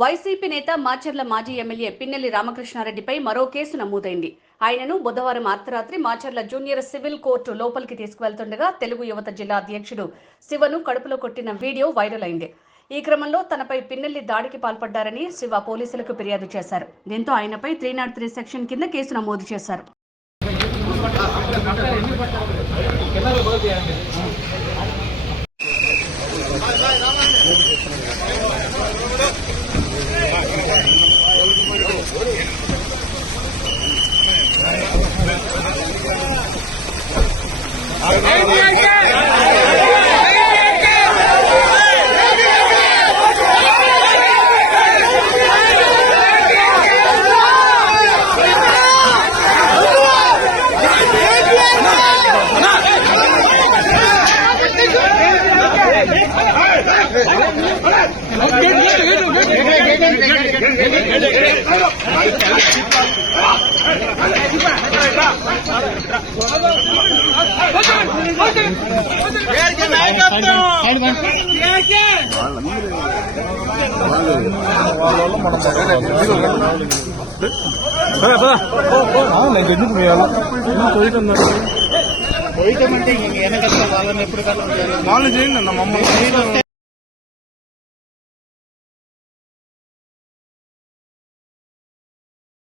YCP నేత మాచర్ల మాజీ MLA Pinnelli రామకృష్ణారెడ్డిపై మరో కేసు నమోదైంది. ఆయనను బుధవారం అర్ధరాత్రి మాచర్ల జూనియర్ సివిల్ కోర్టు లోపలికి తీసుకువెళ్తుండగా తెలుగు యువత జిల్లా అధ్యక్షుడు శివను కడుపులో కొట్టిన వీడియో వైరల్ అయింది. ఈ క్రమంలో తనపై పిన్నెల్లి దాడికి పాల్పడ్డారని శివ పోలీసులకు ఫిర్యాదు చేశారు. దీంతో ఆయనపై 303 సెక్షన్ కింద కేసు నమోదు చేశారు. పోయిటమంటే వెనక వాళ్ళని ఎప్పుడు వాళ్ళు చేయండి అన్న మమ్మల్ని